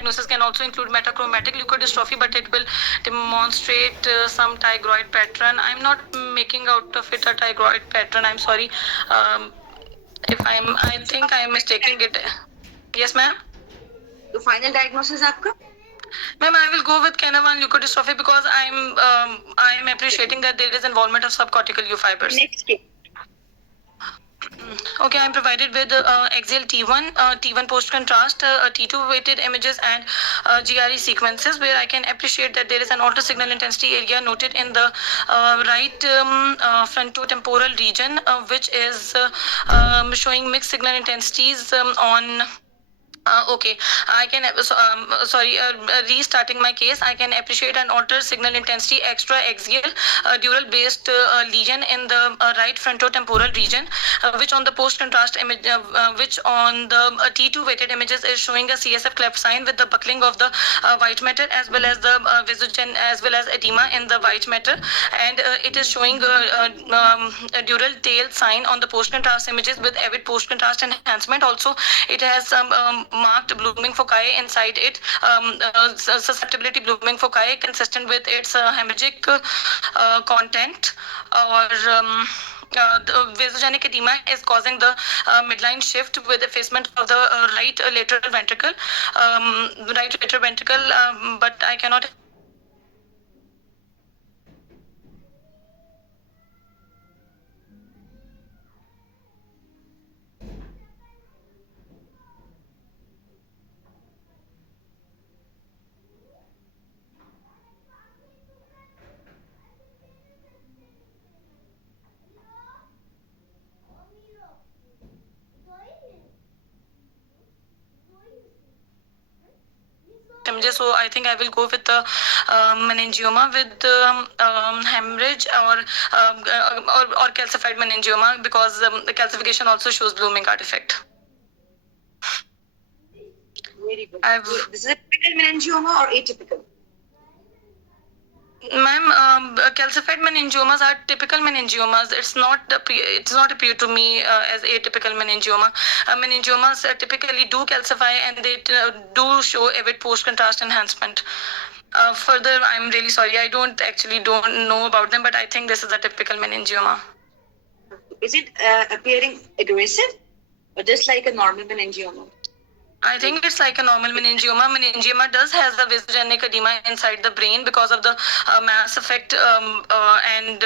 diagnosis can also include metachromatic leukodystrophy, but it will demonstrate some tigroid pattern. I'm not making out of it a tigroid pattern. I'm sorry. I think I'm mistaking it. Yes, ma'am. तो final diagnosis आपका? Ma'am, I will go with Canavan leukodystrophy because I am appreciating that there is involvement of subcortical U fibers. Next के Okay, I'm provided with axial T1, T1 post contrast, T2 weighted images, and GRE sequences, where I can appreciate that there is an alter signal intensity area noted in the right frontotemporal region, which is showing mixed signal intensities on. Okay, I can. Sorry, restarting my case. I can appreciate an altered signal intensity extra axial dural based lesion in the right frontotemporal region, which on the post contrast image, which on the T2 weighted images is showing a CSF cleft sign with the buckling of the white matter as well as the visogen as well as edema in the white matter, and it is showing a dural tail sign on the post contrast images with avid post contrast enhancement. Also, it has some marked blooming foci inside it, susceptibility blooming foci consistent with its hemorrhagic content, or the vasogenic edema is causing the midline shift with effacement of the right lateral ventricle, but I cannot. So I think I will go with the meningioma with hemorrhage or calcified meningioma, because the calcification also shows blooming artifact. Very good. This is a typical meningioma or atypical? Ma'am, calcified meningiomas are typical meningiomas. It's not appear to me as atypical meningioma. Meningiomas typically do calcify, and they do show avid post contrast enhancement. Further, I'm really sorry. I don't know about them, but I think this is a typical meningioma. Is it appearing aggressive or just like a normal meningioma? I think it's like a normal meningioma. Meningioma does has the vasogenic edema inside the brain because of the mass effect and.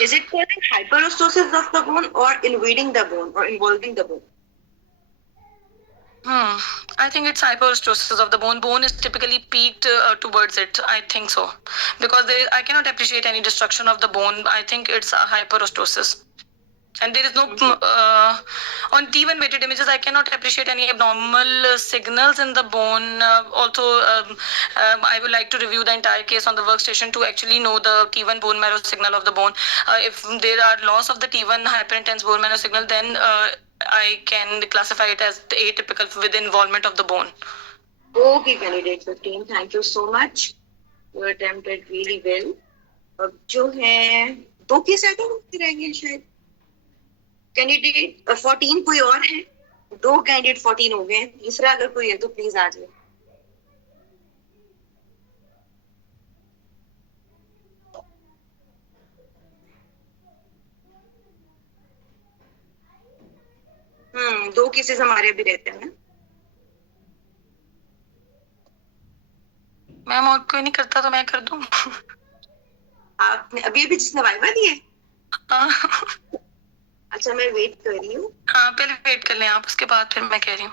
Is it causing hyperostosis of the bone or invading the bone or involving the bone? I think it's hyperostosis of the bone. Bone is typically peaked towards it. I think so, because I cannot appreciate any destruction of the bone. I think it's a hyperostosis. And there is no on T1 weighted images. I cannot appreciate any abnormal signals in the bone. Also, I would like to review the entire case on the workstation to actually know the T1 bone marrow signal of the bone. If there are loss of the T1 hyperintense bone marrow signal, then I can classify it as atypical with involvement of the bone. Okay, candidate 15, thank you so much. You attempted really well. अब जो है दो case आए तो रहेंगे शायद. Candidate 14 कोई और है? दो कैंडिडेट 14 हो गए. तीसरा अगर कोई है तो प्लीज आ जाए. दो केसेस हमारे भी रहते हैं. मैम और कोई नहीं करता तो मैं कर दूं. आपने अभी जिसने वाइवा दिए? अच्छा, मैं वेट कर रही हूँ. हाँ, पहले वेट कर लें आप, उसके बाद फिर मैं कह रही हूँ.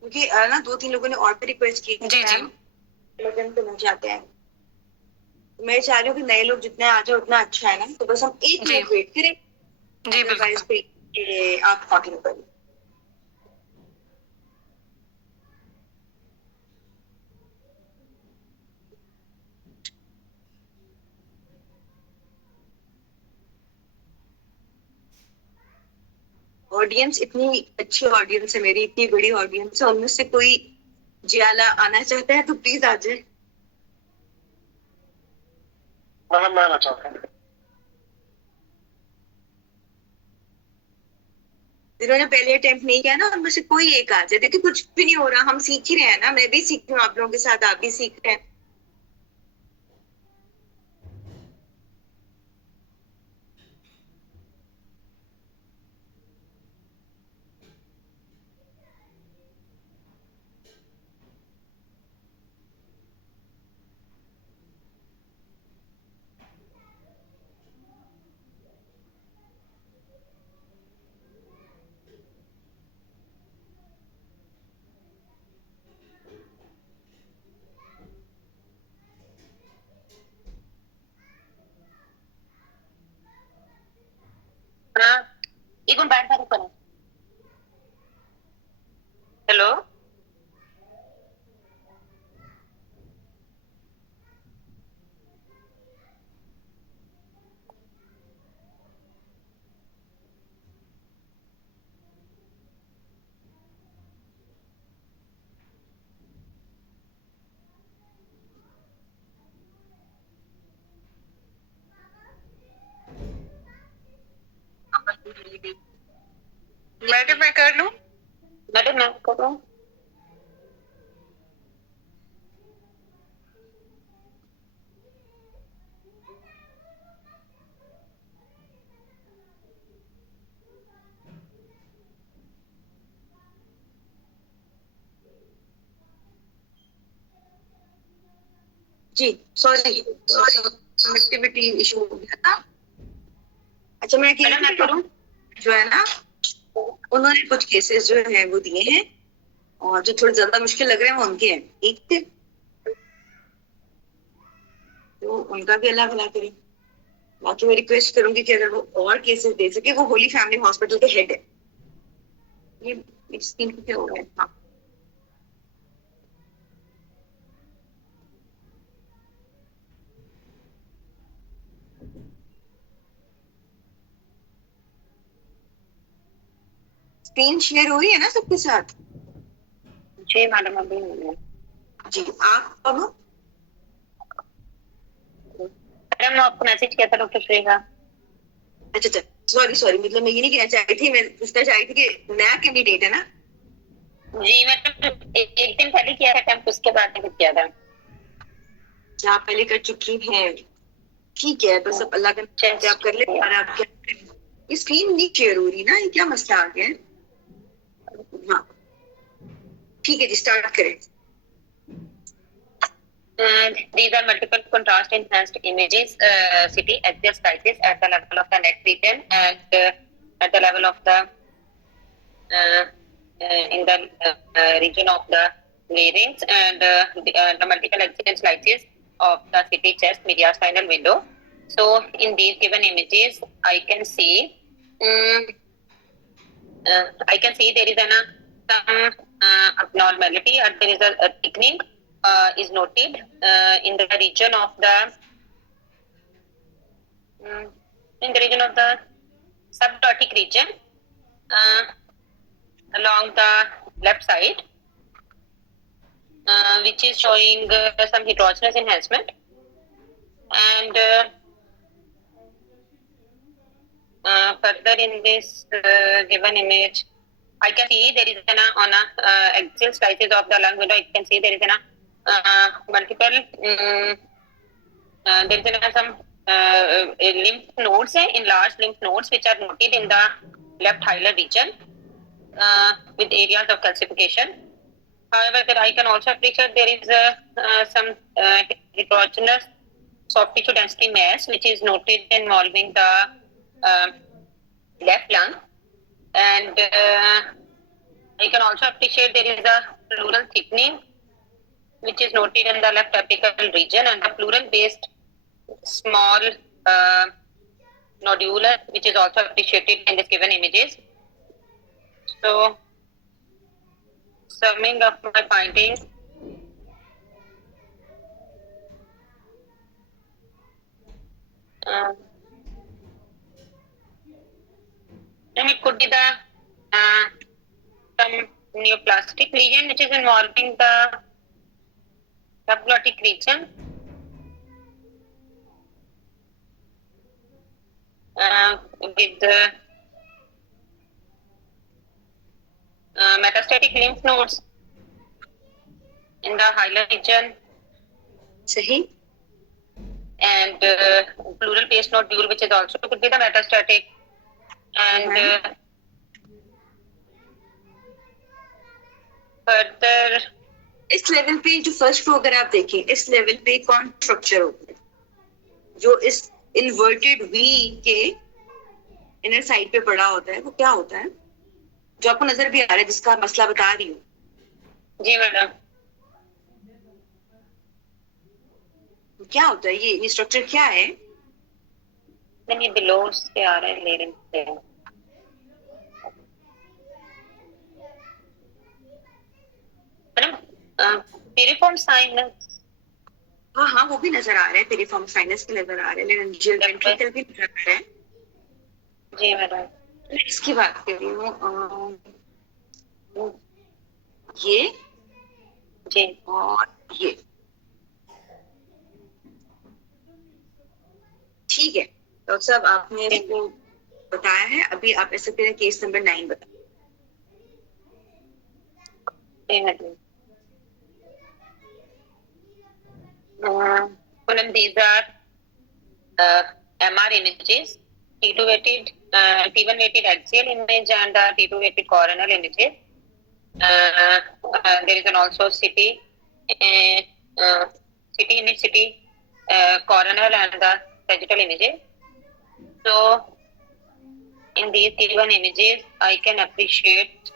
क्योंकि ना 2-3 लोगों ने और भी रिक्वेस्ट की. जी जी. लगन तो नहीं चाहते हैं. मैं चाह रही हूँ कि नए लोग जितने आ जाए उतना अच्छा है ना. तो बस हम 1 मिनट वेट करें. जी बिल्कुल. आप 14 करिए. ऑडियंस इतनी अच्छी ऑडियंस है मेरी, इतनी बड़ी ऑडियंस है. उनमें से कोई जियाला आना चाहता है तो प्लीज आ जाए. मैं आना चाहता हूँ. जिन्होंने पहले अटेम्प्ट नहीं किया ना, उनमें से कोई एक आ जाए। देखिए कुछ भी नहीं हो रहा, हम सीख ही रहे हैं ना, मैं भी सीख रही हूँ आप लोगों के साथ, आप भी सीख रहे हैं। हाँ, एक मिनट बैठ कर करो। हेलो, मैडम मैं कर लूं? मैडम मैं करूँ? जी सॉरी, कनेक्टिविटी इशू हो गया था। अच्छा मैं मैडम मैं करूँ? जो है ना, उन्होंने कुछ केसेस जो है वो दिए हैं, और जो थोड़े ज्यादा मुश्किल लग रहे हैं वो उनके हैं, ठीक थे, तो उनका भी अल्लाह भला करे। बाकी मैं रिक्वेस्ट करूंगी कि अगर वो और केसेस दे सके, वो होली फैमिली हॉस्पिटल के हेड है। ये स्क्रीन पे क्या हो रहा है? हाँ, स्क्रीन शेयर हो रही है ना सबके साथ? जी मैडम, अभी नहीं है। जी आप अब, मैडम मैं आपको मैसेज किया था डॉक्टर श्री का। अच्छा अच्छा, सॉरी सॉरी, मतलब मैं ये नहीं कहना चाह रही थी, मैं पूछना चाह रही थी कि नया कैंडिडेट है ना? जी मैडम, एक दिन पहले किया था अटेम्प्ट, उसके बाद नहीं किया था। जहाँ आप पहले कर चुकी हैं, ठीक है, बस अब अल्लाह का नाम है, आप कर ले, और आप क्या करें। ये स्क्रीन नहीं शेयर हो रही ना, ये क्या मसला आ गया है? हाँ ठीक है जी, स्टार्ट करें। These are multiple contrast enhanced images, CT axial slices at the level of the neck region and at the level of the in the region of the larynx and the multiple axial slices of the CT chest mediastinal window. So in these given images, I can see there is some abnormality, and there is a thickening is noted in the region of the in the region of the subtotic region along the left side, which is showing some heterogeneous enhancement, and further in this given image, I can see there is on axial slices of the lung window. I can see there is multiple there is some lymph nodes, enlarged lymph nodes, which are noted in the left hilar region with areas of calcification. However, I can also appreciate there is some heterogeneous soft tissue density mass, which is noted involving the left lung, and I can also appreciate there is a pleural thickening, which is noted in the left apical region, and the pleural based small nodular, which is also appreciated in this given images. So, summing up my findings, and it could be the some neoplastic lesion, which is involving the subglottic region, with the metastatic lymph nodes in the hilar region, सही. and pleural paste nodule, which is also could be the metastatic, and further इस level पे जो first flow अगर आप देखें, इस level पे कौन स्ट्रक्चर होता है जो इस इन्वर्टेड वी के इनर साइड पे पड़ा होता है, वो क्या होता है जो आपको नजर भी आ रहा है, जिसका मसला बता रही हूँ? जी मैडम, क्या होता है ये स्ट्रक्चर क्या है? ये बिलो से आ रहे हैं लेरिंग से. Madam piriform sinus. हाँ, वो भी नजर आ रहा है, पेरिफॉर्म साइनस भी नजर आ रहा है, लेरिंजियल वेंट्रिकल भी नजर आ रहा है. जी मैडम, मैं इसकी बात कर रही हूँ. ये जी और ये ठीक है. डॉक्टर साहब आपने इसको बताया है. अभी आप ऐसे करें, केस नंबर 9 बताएं. जी madam. Madam, these are MR images, T2 weighted, T1 weighted axial image and T2 weighted coronal images. There is an also CT, CT image, CT coronal and the sagittal images. So, in these T1 images, I can appreciate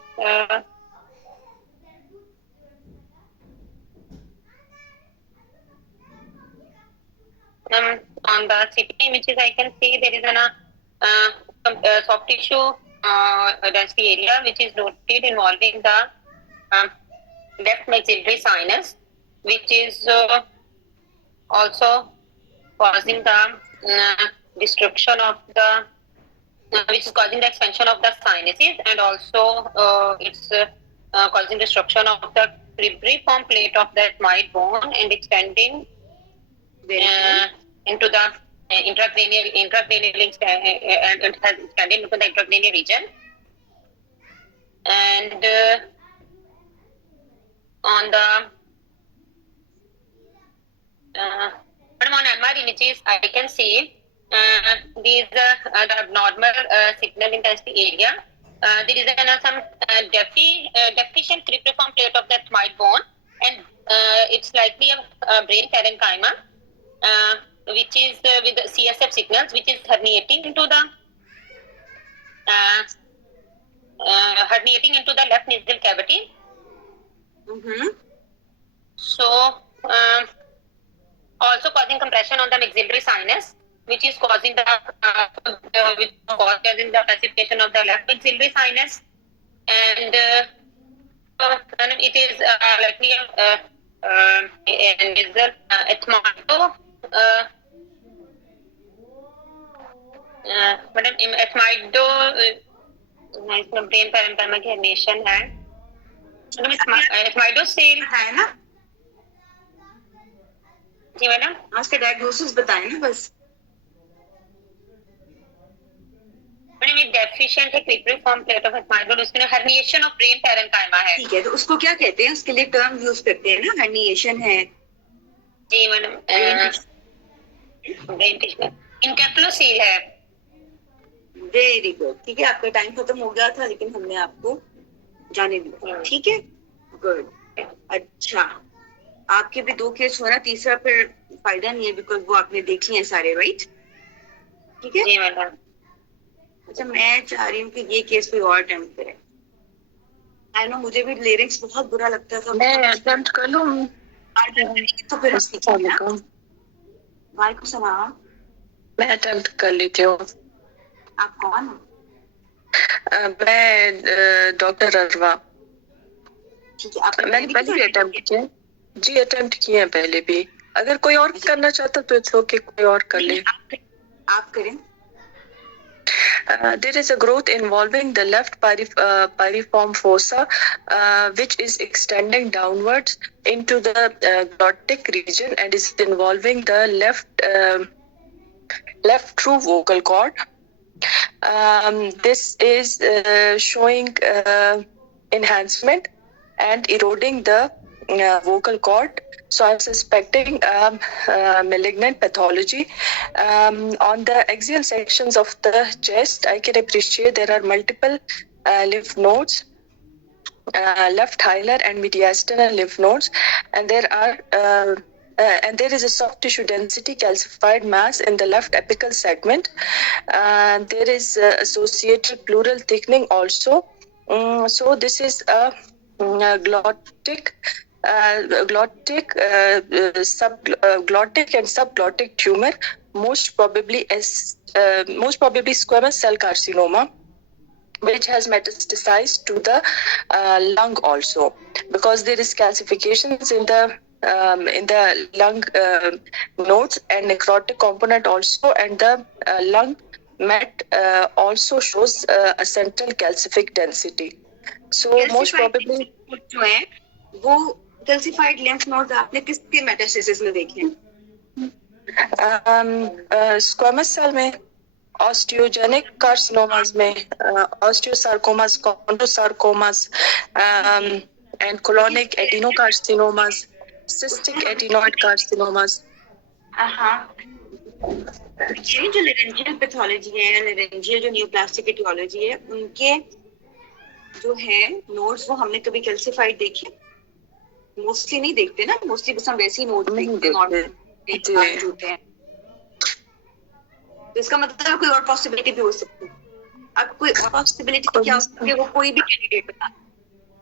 on the CT images, I can see there is a soft tissue density area which is noted involving the left maxillary sinus, which is also causing the destruction of the which is causing the expansion of the sinuses, and also it's causing destruction of the cribriform plate of the ethmoid bone and extending into the intracranial and it has extended into the intracranial region. And on the on MR images, I can see these the abnormal signal intensity area. There is some deficient cribriform plate of the ethmoid bone, and it's likely a brain parenchyma. Which is with the CSF signals, which is herniating into the left nasal cavity. So, also causing compression on the maxillary sinus, which is causing the pacification of the left maxillary sinus, and it is likely nasal ethmoido. Madam, ethmoido इसमें brain parenchyma की herniation है. ethmoido cell है ना? जी madam, उसका diagnosis बताएं ना बस. Madam ये डेफिशिएंट है cribriform plate of ethmoid, उसमें herniation of brain parenchyma है. ठीक है, तो उसको क्या कहते हैं? उसके लिए टर्म यूज करते हैं ना, herniation है. जी मैडम, ब्रेन टिश्यू इनकेफ्लोसील है. Very good. ठीक है, आपका टाइम खत्म हो गया था, लेकिन हमने आपको जाने दिया. ठीक है, गुड. अच्छा, आपके भी 2 केस हो रहा, तीसरा फिर फायदा नहीं है, बिकॉज वो आपने देख लिए हैं सारे, राइट? ठीक है. जी मैडम. अच्छा, मैं चाह रही हूँ कि ये केस कोई और अटेम्प्ट करे. आई नो मुझे भी लिरिक्स बहुत बुरा लगता था. मैं अटेम्प्ट कर लूं? तो फिर वालेकुम सलाम. मैं अटेम्प्ट कर लेती हूँ. आप कौन हो? मैं डॉक्टर अरवा. ठीक है, आप मैंने पहले भी अटेम्प्ट किया. जी अटेम्प्ट किए हैं पहले भी. अगर कोई और करना चाहता तो इट्स ओके, कोई और कर ले. आप करें. There is a growth involving the left piriform fossa, which is extending downwards into the glottic region and is involving the left true vocal cord. This is showing enhancement and eroding the vocal cord. So I'm suspecting malignant pathology. On the axial sections of the chest, I can appreciate there are multiple lymph nodes, left hilar and mediastinal lymph nodes, and there is a soft tissue density calcified mass in the left apical segment. There is associated pleural thickening also. So this is a glottic, glottic and subglottic tumor, most probably squamous cell carcinoma, which has metastasized to the lung also, because there is calcifications in the lung nodes and necrotic component also, and the lung met also shows a central calcific density. So most probably जो है वो calcified lymph nodes आपने किसके metastasis में देखे हैं? Squamous cell में, osteogenic carcinomas में, osteosarcomas, chondrosarcomas, and colonic adenocarcinomas, cystic adenoid carcinomas. ये जो लेरेंजियल पैथोलॉजी है, लेरेंजियल जो न्यूप्लास्टिक एटियोलॉजी है, उनके जो है नोड्स वो हमने कभी कैल्सिफाइड देखे? मोस्टली नहीं देखते ना, मोस्टली बस हम वैसे ही नोड्स देखते हैं, नॉर्मल होते हैं। तो इसका मतलब कोई और पॉसिबिलिटी भी हो सकती है। अब कोई और पॉसिबिलिटी क्या हो सकती है, वो कोई भी कैंडिडेट बता।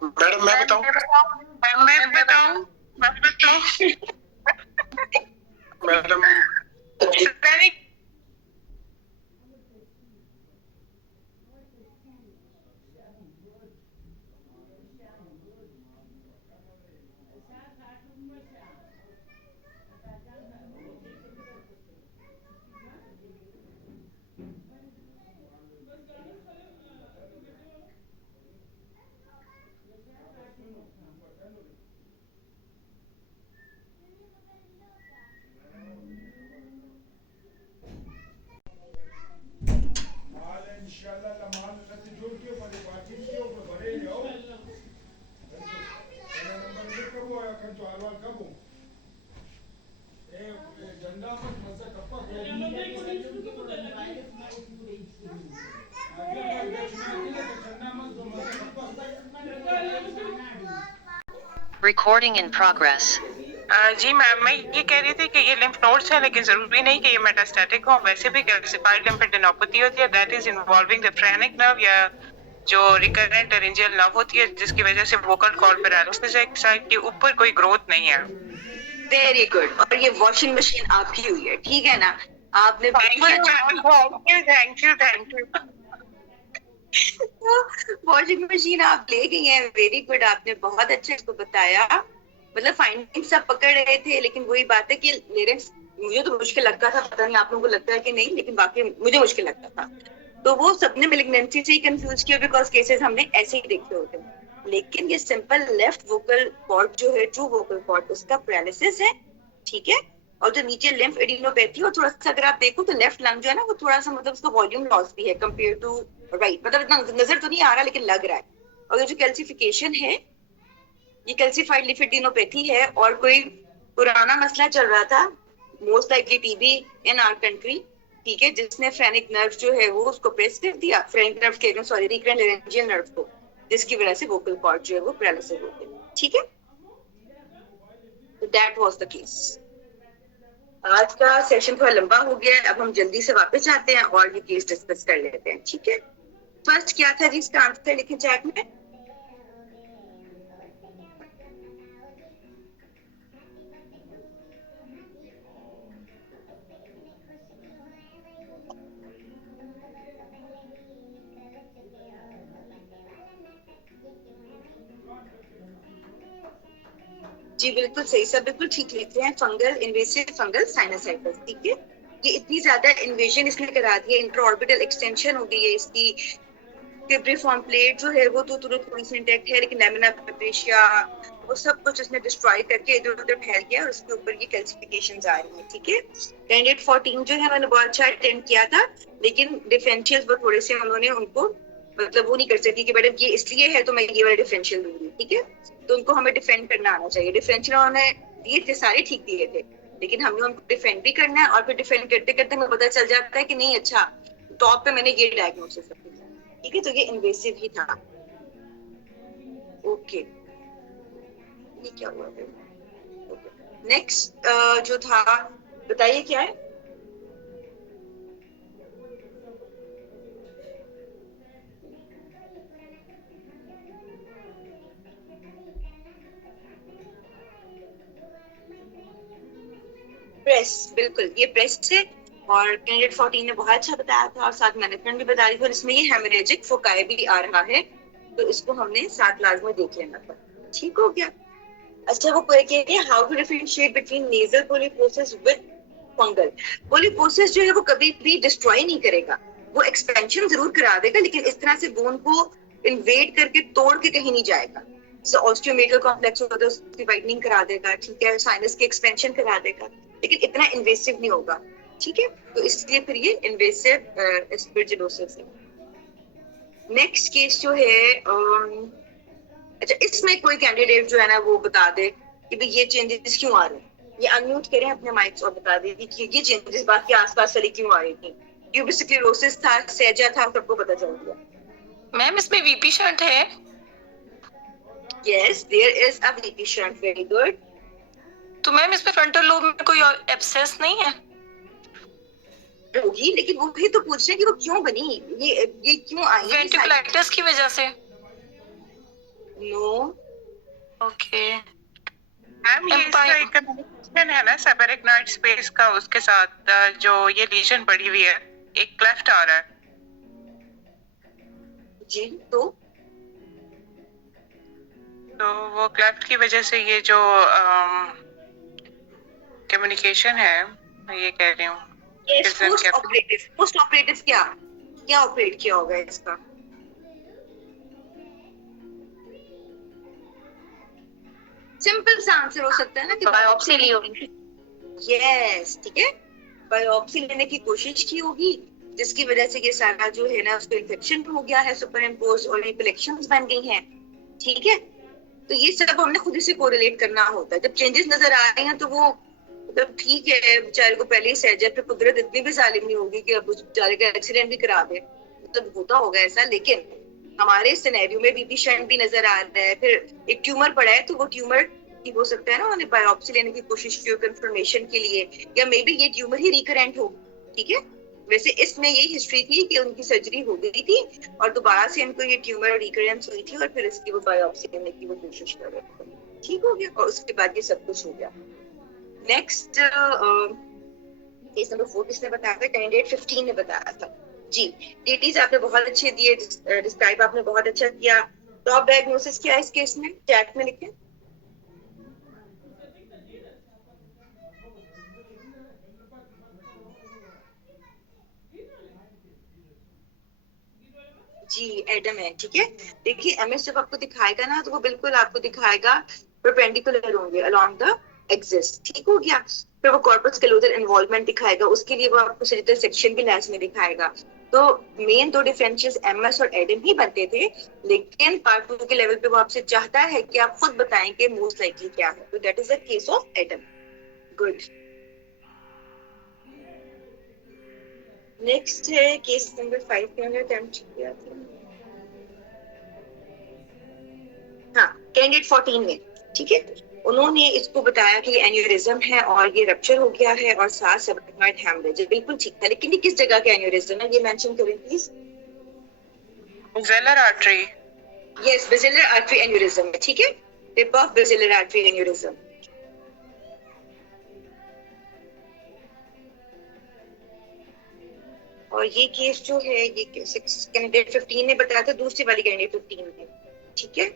मैडम मैं बताऊं? Madam Recording in progress. जी मैम, मैं ये कह रही थी कि ये लिम्फ नोड्स है, लेकिन जरूरी नहीं कि ये मेटास्टैटिक हो। वैसे भी कैल्सिफाइड लिम्फेडेनोपैथी होती है, that is involving the phrenic nerve या जो रिकरेंट लेरेंजियल नर्व होती है, जिसकी वजह से वोकल कॉर्ड पैरालिसिस है, साइड के ऊपर कोई ग्रोथ नहीं है। Very good. और ये वॉशिंग मशीन आपकी हुई है, ठीक है ना? आपने थैंक यू वॉशिंग मशीन आप ले गई हैं, वेरी गुड। आपने बहुत अच्छे इसको बताया, मतलब फाइंडिंग सब पकड़ रहे थे, लेकिन वही बात है कि लेरेंस मुझे तो मुश्किल लगता था, पता नहीं आप लोगों को लगता है कि नहीं, लेकिन बाकी मुझे मुश्किल लगता था। तो वो सबने मेलिग्नेंसी से ही कंफ्यूज किया, बिकॉज केसेस हमने ऐसे ही देखे होते हैं। लेकिन ये सिंपल लेफ्ट वोकल कॉर्ड जो है, ट्रू वोकल कॉर्ड, उसका पैरालिसिस है, ठीक है। और जो नीचे लिम्फ एडिनोपैथी, और थोड़ा सा अगर आप देखो तो लेफ्ट लंग जो है ना, वो थोड़ा सा मतलब उसका वॉल्यूम लॉस भी है कंपेयर टू राइट, मतलब इतना नजर तो नहीं आ रहा लेकिन लग रहा है। और ये जो कैल्सिफिकेशन है, ये कैल्सिफाइड लिम्फेडिनोपैथी है, और कोई पुराना मसला चल रहा था, most likely TB in our country, ठीक है, जिसने फ्रेनिक नर्व जो है वो उसको प्रेस कर दिया, फ्रेनिक नर्व के सॉरी रिकरेंट लेरेंजियल नर्व को, जिसकी वजह से वोकल कॉर्ड जो है वो पैरालिसिस हो गया, ठीक है। That was the case. आज का सेशन थोड़ा लंबा हो गया, अब हम जल्दी से वापस आते हैं और ये केस डिस्कस कर लेते हैं, ठीक है। फर्स्ट क्या था जी, इसका आंसर लिखें चैट में। जी बिल्कुल सही, सब बिल्कुल ठीक लिख रहे हैं। फंगल इन्वेसिव फंगल साइनसाइटिस, ठीक है। ये इतनी ज्यादा इन्वेजन इसने करा दी है, इंट्राऑर्बिटल एक्सटेंशन हो गई है इसकी। फिब्रिफॉर्म प्लेट जो है वो तो थोड़ी सी इंटैक्ट है, लेकिन लैमिना पेप्रेशिया वो सब कुछ इसने डिस्ट्रॉय करके इधर उधर फैल गया, और उसके ऊपर ये कैल्सिफिकेशंस आ रही हैं, ठीक है। कैंडिडेट 14 जो है मैंने बहुत अच्छा अटेंड किया था, लेकिन डिफरेंशियल्स वो थोड़े से उन्होंने उनको मतलब वो नहीं कर सकती कि मैडम ये इसलिए है तो मैं ये वाला डिफरेंशियल दूंगी, ठीक है। तो उनको हमें डिफेंड करना आना चाहिए। डिफरेंशियल उन्होंने दिए थे, सारे ठीक दिए थे, लेकिन हमें उनको डिफेंड भी करना है, और फिर डिफेंड करते करते हमें पता चल जाता है कि नहीं अच्छा टॉप पे मैंने ये डायग्नोसिस रखी, ठीक है। तो ये इन्वेसिव ही था। ओके, ये क्या हुआ फिर? नेक्स्ट जो था, बताइए क्या है? प्रेस, बिल्कुल ये प्रेस है, और कैंडिडेट 14 ने बहुत अच्छा बताया था, और साथ मैनेजमेंट भी बता रही थी, और इसमें ये हेमरेजिक फोकाई भी आ रहा है, तो इसको हमने 7 लाजमी देख लेना था। ठीक हो गया। अच्छा, वो कह रही है how to differentiate between nasal polyposis with fungal. Polyposis जो है वो कभी भी डिस्ट्रॉय नहीं करेगा, वो एक्सपेंशन जरूर करा देगा, लेकिन इस तरह से बोन को इन्वेड करके तोड़ के कहीं नहीं जाएगा। ऑस्टियोमेटल कॉम्प्लेक्स होता है उसकी वाइडनिंग करा देगा, ठीक है, साइनस की एक्सपेंशन करा देगा, लेकिन इतना इन्वेसिव नहीं होगा, ठीक है। तो इसलिए फिर ये इन्वेसिव एस्परजिलोसिस है। नेक्स्ट केस जो है अच्छा, इसमें कोई कैंडिडेट जो है ना वो बता दे कि भाई ये चेंजेस क्यों आ रहे हैं। ये अनम्यूट करें अपने माइक्स और बता दे कि ये चेंजेस बात के आसपास सारी क्यों आ रही थी। ट्यूबिक स्क्लेरोसिस था, सेजा था, सबको पता चल गया। मैम इसमें वीपी शंट है? Yes, there is a VP shunt, very good. तो मैम इसमें फ्रंटल लोब में कोई और एब्सेस नहीं है? होगी, लेकिन वो भी तो पूछ रहे हैं कि वो क्यों बनी, ये क्यों आई। वेंट्रिकुलाइटिस की वजह से? नो। ओके मैम ये इसका एक कनेक्शन है ना सबएरेक्नॉइड स्पेस का, उसके साथ जो ये लीजन पड़ी हुई है, एक क्लेफ्ट आ रहा है। जी, तो वो क्लेफ्ट की वजह से ये जो कम्युनिकेशन है, मैं ये कह रही हूँ। पोस्ट ऑपरेटिव क्या ऑपरेट किया होगा इसका? सिंपल सा आंसर हो सकता है ना कि बायोप्सी ली होगी। यस, ठीक है, बायोप्सी लेने की कोशिश की होगी, जिसकी वजह से ये सारा जो है ना उसको इन्फेक्शन हो गया है, सुपर इम्पोज, और ये कलेक्शंस बन गई हैं, ठीक है। तो ये सब हमने खुद से कोरिलेट करना होता है। जब चेंजेस नजर आ रहे हैं तो वो मतलब ठीक है, बेचारे को पहले ही सहज है, फिर कुदरत इतनी भी जालिम नहीं होगी कि अब उस बेचारे का एक्सीडेंट भी करा दे, मतलब होता होगा ऐसा। लेकिन हमारे सिनेरियो में बीपी शंट भी नजर आ रहा है, फिर एक ट्यूमर पड़ा है, तो वो ट्यूमर की हो सकता है ना उन्होंने बायोप्सी लेने की कोशिश की हो कंफर्मेशन के लिए, या मे बी ये ट्यूमर ही रिकरेंट हो, ठीक है। वैसे इसमें यही हिस्ट्री थी कि उनकी सर्जरी हो गई थी और दोबारा से इनको ये ट्यूमर रिकरेंस हुई थी, और फिर इसकी वो बायोप्सी लेने की वो कोशिश कर रहे थे, ठीक हो गया, और उसके बाद ये सब कुछ हो गया। नेक्स्ट केस नंबर 4 किसने बताया था? कैंडिडेट 15 ने बताया था जी। डेटीज आपने बहुत अच्छे दिए, डिस्क्राइब आपने बहुत अच्छा किया। टॉप डायग्नोसिस क्या है इस केस में, चैट में लिखें। जी, एडम है, ठीक है। देखिए एमएस जब आपको दिखाएगा ना तो वो बिल्कुल आपको दिखाएगा परपेंडिकुलर होंगे अलोंग द एक्सिस, ठीक हो गया। फिर वो कॉर्पस कैलोजल इन्वॉल्वमेंट दिखाएगा, उसके लिए वो आपको सजिटल सेक्शन भी लास्ट में दिखाएगा। तो मेन दो डिफरेंशियल्स एमएस और एडम ही बनते थे, लेकिन पार्ट 2 के लेवल पे वो आपसे चाहता है कि आप खुद बताएं कि मोस्ट लाइकली क्या है, तो that is the case of Adam. Good. Next है केस नंबर 5 के अंदर अटेम्प्ट किया था, हाँ, कैंडिडेट 14 में, ठीक है। उन्होंने इसको बताया कि एन्यूरिज्म है और ये रप्चर हो गया है और साथ सबएरेक्नॉइड हेमरेज, बिल्कुल ठीक था, लेकिन ये किस जगह का एन्यूरिज्म है ये मेंशन करें please. Basilar artery. Yes, basilar artery aneurysm है, ठीक है, tip of basilar artery aneurysm. और ये केस जो है ये कैंडिडेट 15 ने बताया था, दूसरी वाली कैंडिडेट 15 ने, ठीक है,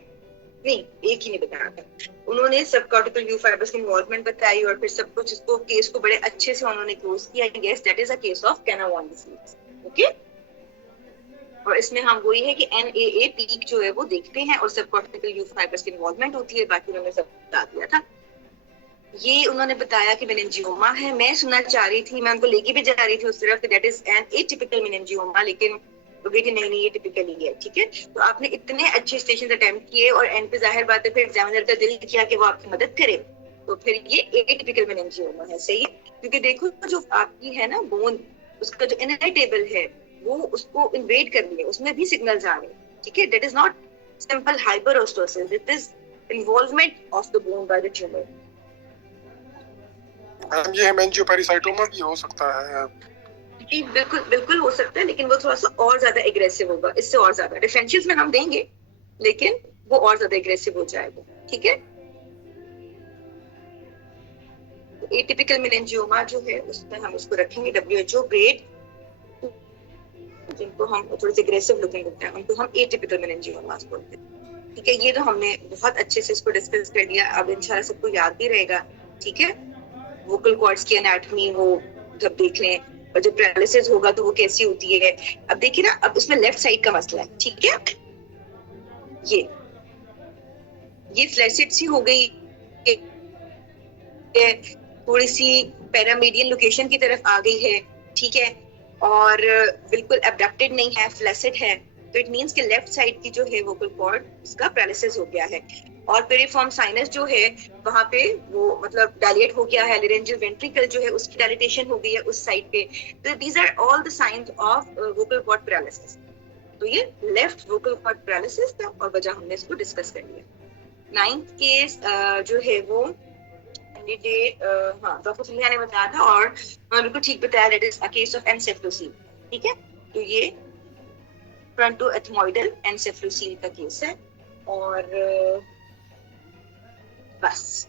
नहीं एक ही ने बताया था। उन्होंने सब कॉर्टिकल व्यू फाइबर्स की इन्वॉल्वमेंट बताई और फिर सब कुछ इसको केस को बड़े अच्छे से उन्होंने क्लोज किया। Yes, that is a case of Canavan disease, okay. और इसमें हम वही है कि NAA पीक जो है वो देखते हैं और सब कॉर्टिकल व्यू फाइबर्स की इन्वॉल्वमेंट होती है, बाकी उन्होंने सब बता दिया था। ये उन्होंने बताया कि मेनिंजियोमा है, मैं सुनना चाह रही थी, मैं उनको लेके भी जा रही थी उस तरफ, that is an atypical meningioma, लेकिन गई कि नहीं नहीं ये टिपिकल ही है, ठीक है। तो आपने इतने अच्छे स्टेशन अटेम्प्ट किए और एंड पे जाहिर बात है फिर एग्जामिनर का दिल किया कि वो आपकी मदद करे, तो फिर ये एटिपिकल मेनिंजियोमा है, सही है। क्योंकि देखो जो आपकी है ना बोन, उसका जो इनर टेबल है वो उसको इन्वेड कर रही है, उसमें भी सिग्नल्स आ रहे हैं, ठीक है। That is not simple hyperostosis, it is involvement of the bone by the tumour. Ma'am ये हेमेंजियोपेरिसाइटोमा भी हो सकता है। जी बिल्कुल बिल्कुल हो सकता है, लेकिन वो थोड़ा सा और ज्यादा एग्रेसिव होगा, इससे और ज्यादा डिफरेंशियल्स में हम देंगे, लेकिन वो और ज्यादा एग्रेसिव हो जाएगा, ठीक है। एटिपिकल मेनिंजियोमा जो है उसमें हम उसको रखेंगे WHO ग्रेड, जिनको हम थोड़े से एग्रेसिव लुकिंग होते हैं उनको हम एटिपिकल मेनिंजियोमा बोलते हैं, ठीक है। ये तो हमने बहुत अच्छे से इसको डिस्कस कर लिया, अब इंशाल्लाह सबको याद भी रहेगा, ठीक है। वोकल कॉर्ड्स की एनाटॉमी वो जब देख लें, और जब पैरालिसिस होगा तो वो कैसी होती है। अब देखिए ना, अब उसमें लेफ्ट साइड का मसला है, ठीक है। ये फ्लैसिड सी हो गई, थोड़ी सी पैरामीडियन लोकेशन की तरफ आ गई है, ठीक है, और बिल्कुल एबडक्टेड नहीं है, फ्लैसिड है, तो इट मींस कि लेफ्ट साइड की जो है वोकल कॉर्ड उसका पैरालिसिस हो गया है। और पेरिफॉर्म साइनस जो है वहां पे वो मतलब डायलेट हो गया है, लेरेंजियल वेंट्रिकल जो है उसकी डायलेटेशन हो गई है उस साइड पे। तो these are all the science of vocal cord paralysis. तो ये लेफ्ट वोकल कॉर्ड पैरालिसिस था और वजह हमने इसको डिस्कस कर लिया। 9th केस जो है वो कैंडिडेट डॉक्टर सुनिया ने बताया था और उन्होंने बिल्कुल ठीक बताया, that is a case of encephalocele, ठीक है। तो ये फ्रंटो एथमोइडल एनसेफेलोसील का केस है। और बस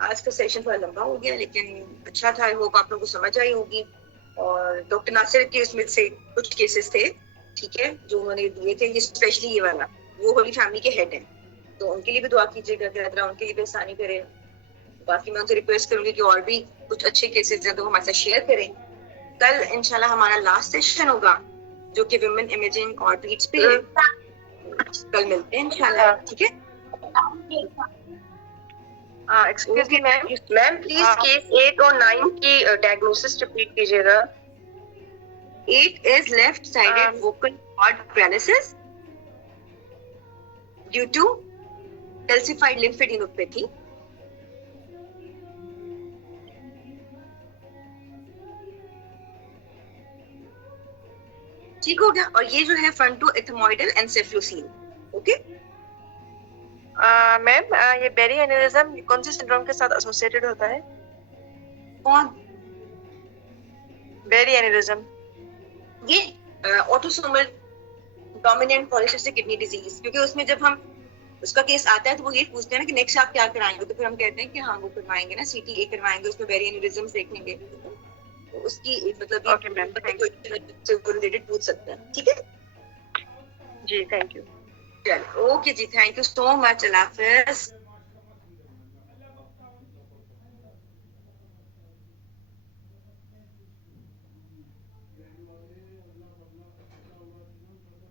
आज का सेशन थोड़ा लंबा हो गया, लेकिन अच्छा था, आई होप आप लोगों को समझ आई होगी। और डॉक्टर नासिर के उसमें से कुछ केसेस थे, ठीक है, जो उन्होंने दिए थे, ये स्पेशली ये वाला, वो होली फैमिली के हेड है, तो उनके लिए भी दुआ कीजिएगा कि अल्लाह उनके लिए भी आसानी करे। बाकी मैं उनसे रिक्वेस्ट करूंगी कि और भी कुछ अच्छे केसेस हैं तो हमारे साथ शेयर करें। कल इंशाल्लाह हमारा लास्ट सेशन होगा जो कि वुमेन इमेजिंग और ट्रीट्स पे है। कल मिलते हैं इंशाल्लाह, ठीक है। Excuse me ma'am, ma'am please case 8 और 9 की डायग्नोसिस रिपीट कीजिएगा। 8 is left-sided vocal cord paralysis due to calcified lymphadenopathy. ठीक हो गया। और ये जो है fronto ethmoidal encephalocele, okay. Ma'am ये बेरी एनेरिज्म कौन से सिंड्रोम के साथ एसोसिएटेड होता है? कौन? Berry aneurysm. ये autosomal dominant polycystic kidney disease, क्योंकि उसमें जब हम उसका केस आता है तो वो ये पूछते हैं ना कि नेक्स्ट आप क्या कराएंगे, तो फिर हम कहते हैं कि हम वो करवाएंगे ना CTA करवाएंगे, उसमें बेरी एनेरिज्म देखेंगे, तो उसकी मतलब ओके मैम, से रिलेटेड पूछ सकते हैं, ठीक है जी, थैंक यू। चलो ओके जी, थैंक यू सो मच, अल्लाह हाफिज।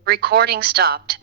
Recording stopped.